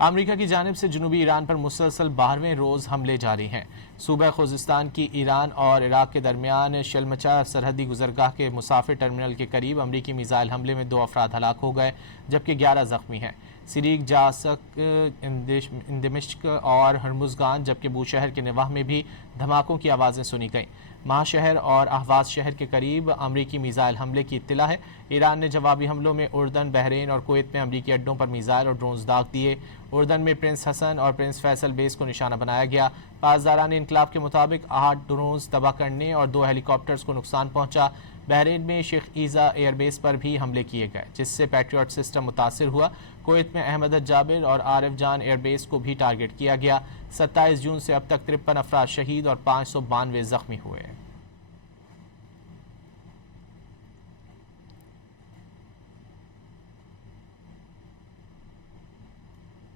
امریکہ کی جانب سے جنوبی ایران پر مسلسل 12ویں روز حملے جاری ہیں۔ صوبہ خوزستان کی ایران اور عراق کے درمیان شلمچا سرحدی گزرگاہ کے مسافر ٹرمینل کے قریب امریکی میزائل حملے میں 2 افراد ہلاک ہو گئے جبکہ 11 زخمی ہیں۔ سریک، جاسک، اندمشق اور ہرمزگان جبکہ بوشہر کے نواح میں بھی دھماکوں کی آوازیں سنی گئیں۔ ماہ شہر اور اہواز شہر کے قریب امریکی میزائل حملے کی اطلاع ہے۔ ایران نے جوابی حملوں میں اردن، بحرین اور کویت میں امریکی اڈوں پر میزائل اور ڈرونز داغ دیے۔ اردن میں پرنس حسن اور پرنس فیصل بیس کو نشانہ بنایا گیا۔ پاسداران انقلاب کے مطابق 8 ڈرونز تباہ کرنے اور 2 ہیلی کاپٹرز کو نقصان پہنچا۔ بحرین میں شیخ عیسیٰ ایئر بیس پر بھی حملے کیے گئے جس سے پیٹریوٹ سسٹم متاثر ہوا۔ کویت میں احمد الجابر اور عارف جان ایئر بیس کو بھی ٹارگٹ کیا گیا۔ 27 جون سے اب تک 53 افراد شہید اور 592 زخمی ہوئے۔